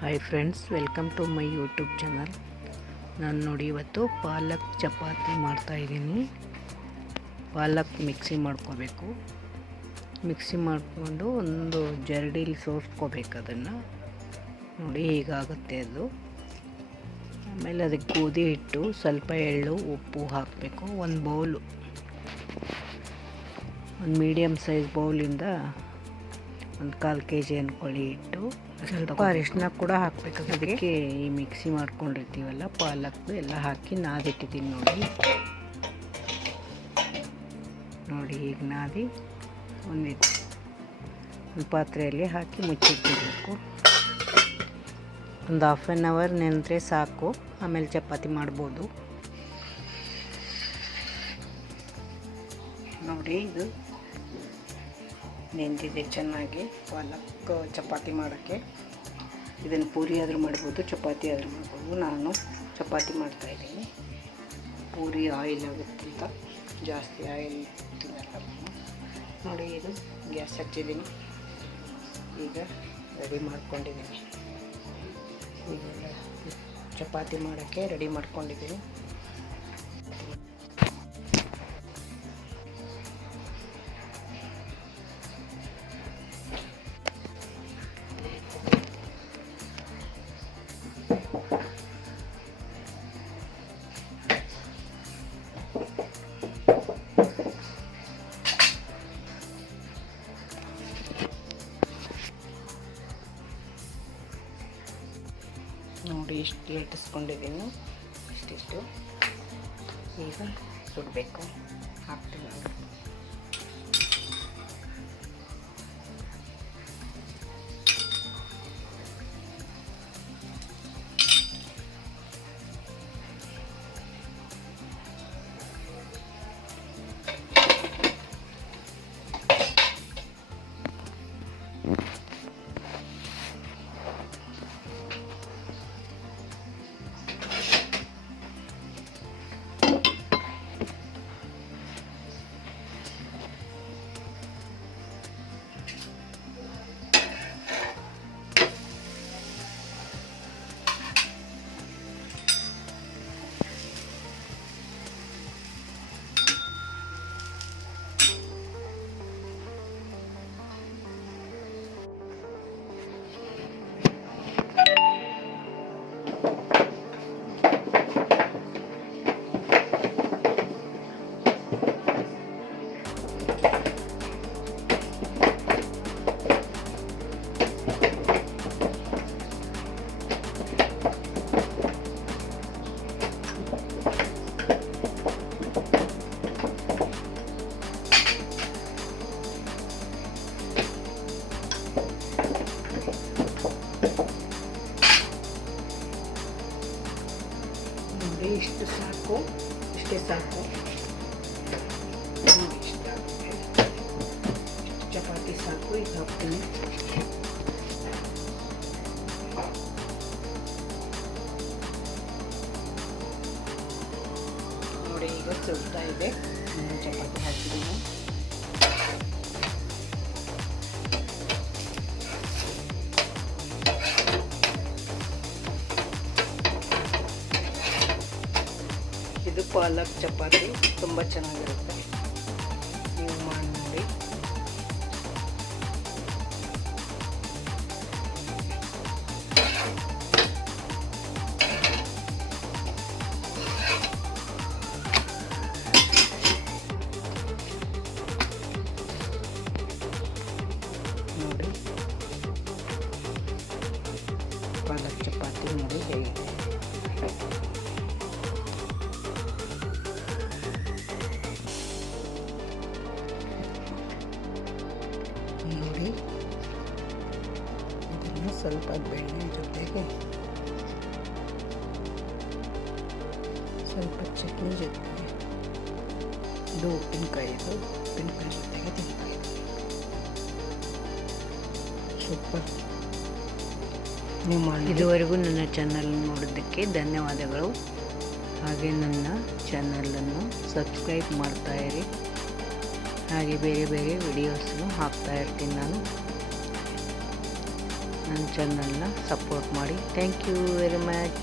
Hi friends welcome to my YouTube channel ನಾನು ನೋಡಿ ಇವತ್ತು ಪಾಲಕ್ ಚಪಾತಿ ಮಾಡ್ತಾಯಿದ್ದೀನಿ ಪಾಲಕ್ ಮಿಕ್ಸಿ ಮಾಡ್ಕೋಬೇಕು. ಮಿಕ್ಸಿ ಮಾಡಿಕೊಂಡು ಒಂದು ಜರಡಿಲಿ ಸೋಸ್ಕೋಬೇಕು ಅದನ್ನು. ನೋಡಿ ಹೀಗಾಗುತ್ತೆ ಅದು. ಆಮೇಲೆ ಅದಕ್ಕೆ ಗೋಧಿ ಹಿಟ್ಟು, ಸ್ವಲ್ಪ ಎಳ್ಳು, ಉಪ್ಪು ಹಾಕಬೇಕು. ಒಂದು ಬೌಲು ಒಂದು ಮೀಡಿಯಮ್ ಸೈಜ್ ಬೌಲಿಂದ ಒಂದು ಕಾಲು ಕೆ ಜಿ ಅಂದ್ಕೊಳ್ಳಿ ಇಟ್ಟು ಸ್ವಲ್ಪ ಅರಿಶಿನ ಕೂಡ ಹಾಕಬೇಕು ಅದಕ್ಕೆ. ಈ ಮಿಕ್ಸಿ ಮಾಡ್ಕೊಂಡಿರ್ತೀವಲ್ಲ ಪಾಲಕ್ದು ಎಲ್ಲ ಹಾಕಿ ನಾದಿಟ್ಟಿದ್ದೀನಿ ನೋಡಿ. ನೋಡಿ ಈಗ ನಾದಿ ಒಂದಿತ್ತು ಒಂದು ಪಾತ್ರೆಯಲ್ಲಿ ಹಾಕಿ ಮುಚ್ಚಿಟ್ಟಿರಬೇಕು ಒಂದು ಹಾಫ್ ಆ್ಯನ್ ಅವರ್ ನೆನೆದ್ರೆ ಸಾಕು. ಆಮೇಲೆ ಚಪಾತಿ ಮಾಡ್ಬೋದು. ನೋಡಿ ಇದು ನೆಂದಿದೆ ಚೆನ್ನಾಗಿ ಪಾಲಕ್, ಚಪಾತಿ ಮಾಡೋಕ್ಕೆ. ಇದನ್ನು ಪೂರಿ ಆದರೂ ಮಾಡ್ಬೋದು, ಚಪಾತಿ ಆದರೂ ಮಾಡ್ಬೋದು. ನಾನು ಚಪಾತಿ ಮಾಡ್ತಾಯಿದ್ದೀನಿ ಪೂರಿ ಆಯಿಲ್ ಆಗುತ್ತಂತ ಜಾಸ್ತಿ ಆಯಿಲ್ ತಿನ್ನಲ್ಲ ನಾನು. ನೋಡಿ, ಇದು ಗ್ಯಾಸ್ ಹಚ್ಚಿದ್ದೀನಿ. ಈಗ ರೆಡಿ ಮಾಡ್ಕೊಂಡಿದ್ದೀನಿ. ಈಗ ಚಪಾತಿ ಮಾಡೋಕ್ಕೆ ರೆಡಿ ಮಾಡ್ಕೊಂಡಿದ್ದೀನಿ. ನೋಡಿ ಇಷ್ಟು ಲಟ್ಟಿಸ್ಕೊಂಡಿದ್ದೀನಿ. ಇಷ್ಟಿಷ್ಟು. ಈಗ ಸುಡಬೇಕು. ಹಾಕ್ತೀನಿ. ನೋಡಿ ನೋಡಿ ಇಷ್ಟು ಸಾಕು, ಇಷ್ಟೇ ಸಾಕು. ಚಪಾತಿ ಸಾಕು ಈಗ ಹಾಕ್ತೀನಿ ನೋಡಿ, ಈಗ ಸುಡ್ತಾ ಇದೆ. ಚಪಾತಿ ಹಾಕಿದ್ದೀನಿ. ಇದು ಪಾಲಕ್ ಚಪಾತಿ ತುಂಬ ಚೆನ್ನಾಗಿರುತ್ತೆ. ಸ್ವಲ್ಪ ಬೆಣ್ಣೆ ಜೊತೆಗೆ ಸ್ವಲ್ಪ ಚಟ್ನಿ ಜೊತೆ ಇದು ಉಪ್ಪಿನಕಾಯಿ ಉಪ್ಪಿನಕಾಯಿ ಜೊತೆಗೆ ತಿಂತಾ ಸೂಪರ್ ನೀವು ಇದುವರೆಗೂ ನನ್ನ ಚಾನಲ್ ನೋಡೋದಕ್ಕೆ ಧನ್ಯವಾದಗಳು. ಹಾಗೆ ನನ್ನ ಚಾನಲನ್ನು ಸಬ್ಸ್ಕ್ರೈಬ್ ಮಾಡ್ತಾಯಿರಿ ಹಾಗೆ ಬೇರೆ ಬೇರೆ ವಿಡಿಯೋಸ್ನು ಹಾಕ್ತಾ ಇರ್ತೀನಿ ನಾನು. ನನ್ನ ಚಾನಲ್ನ ಸಪೋರ್ಟ್ ಮಾಡಿ. Thank you very much